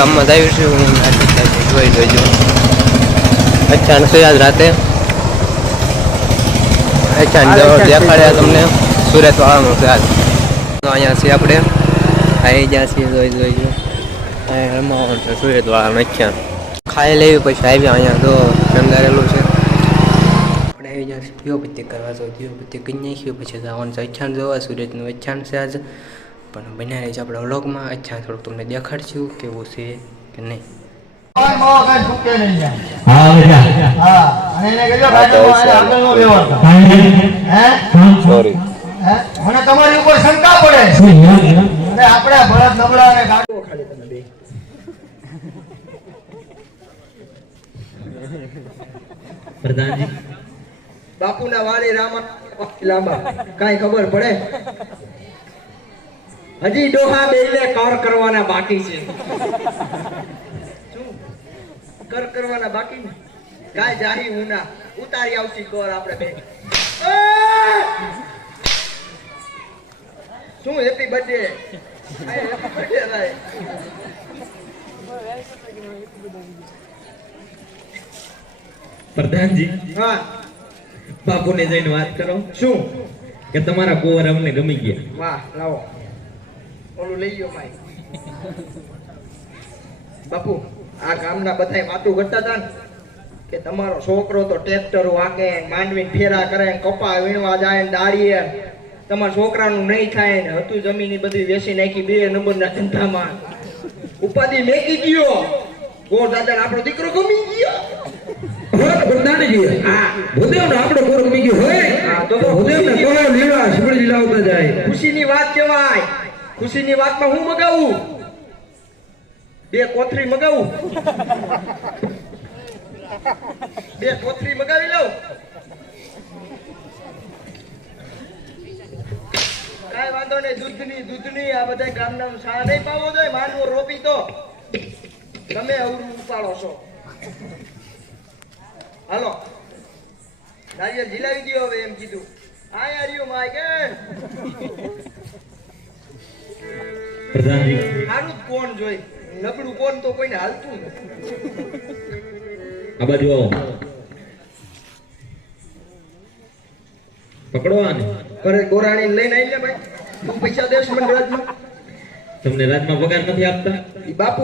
ગામમાં આવ્યું છું હું જોઈ જોઈજો અચ્છા આજ રાતે? અચ્છા દેખાડ્યા તમને? સુરત વાળાનું આજ તો અહીંયા છીએ આપણે. આવી જ્યાં છીએ જોઈ જોઈજો અહીંયા રમાવાનું છે સુરત વાળાનું અચ્છા. ખાઈ લેવી પછી આવી અહીંયા તો રંગારેલું છે. આપણે આવી જ્યાં દીવપતિ કરવા તો દીવપતિ કરી નાખ્યું પછી જવાનું છે અચ્છાન જોવા સુરતનું અચ્છાન છે આજ. પણ બનાવી રહી આપણા આપણે વ્લોગમાં અચ્છા થોડુંક તમને દેખાડશું કેવું છે કે નહીં. તમારી ઉપર શંકા પડે. આપણે ભરત નબળા અને ગાડું ખાલી તમે બે. પ્રધાનજી. બાપુના વાળી રામા લાંબા. કાંઈ ખબર પડે? હજી ડોહા બેયને કર કરવાના બાકી છે. શું? કર કરવાના બાકી ને? કાય જાહી ઉના ઉતારી આવતી કોર આપણે બે. શું હેપી બર્થડે હેપી બર્થડે પ્રધાનજી હા. બાપુને જઈને વાત કરો. શું? કે તમારા કુંવર અમને ગમી ગયા. વાહ લાવો. ઓલું લઈ ગયો ભાઈ. બાપુ આ ગામના બધાય વાતો કરતા હતા ને કે તમારો છોકરો તો ટ્રેક્ટર વાગે માંડવી ફેરા કરે કપા વીણવા જાય દાળીએ તમારા છોકરાનું નહીં થાય ને હતું જમીન બધી વેસી નાખી બે નંબરના ધંધામાં. ઉપાધિ મેકી ગયો. ગોળ દાદા આપણો દીકરો ગમી ગયો. હોય. તો ખુશી ની લીલા શીપડી લાવતા જાય. ખુશીની વાત કહેવાય. ખુશીની વાતમાં હું મગાવું? બે કોથરી મગાવું? બે કોથરી મગાવી લઉં? કાઈ વાંધો નહીં, દૂધની દૂધની, આ બધા ગામના શા નહીં પાવો જોઈએ, માનવો રોપી તો. તમે અવરું ઉપાડો છો. હાલો. નારિયેળ જીલાવી દ્યો હવે એમ કીધું. આ યાર માય કે પ્રધાનજી સારું કોણ જોઈ? નબળું કોણ તો કોઈને હાલતું નથી. આ બાજુ આવો. પકડો આને. ઘરે ગોરાણી લઈને આવી લે ભાઈ. તું પૈસા દેશ મને રાજમાં. તમને રાજમાં પગાર નથી આપતા? બાપુ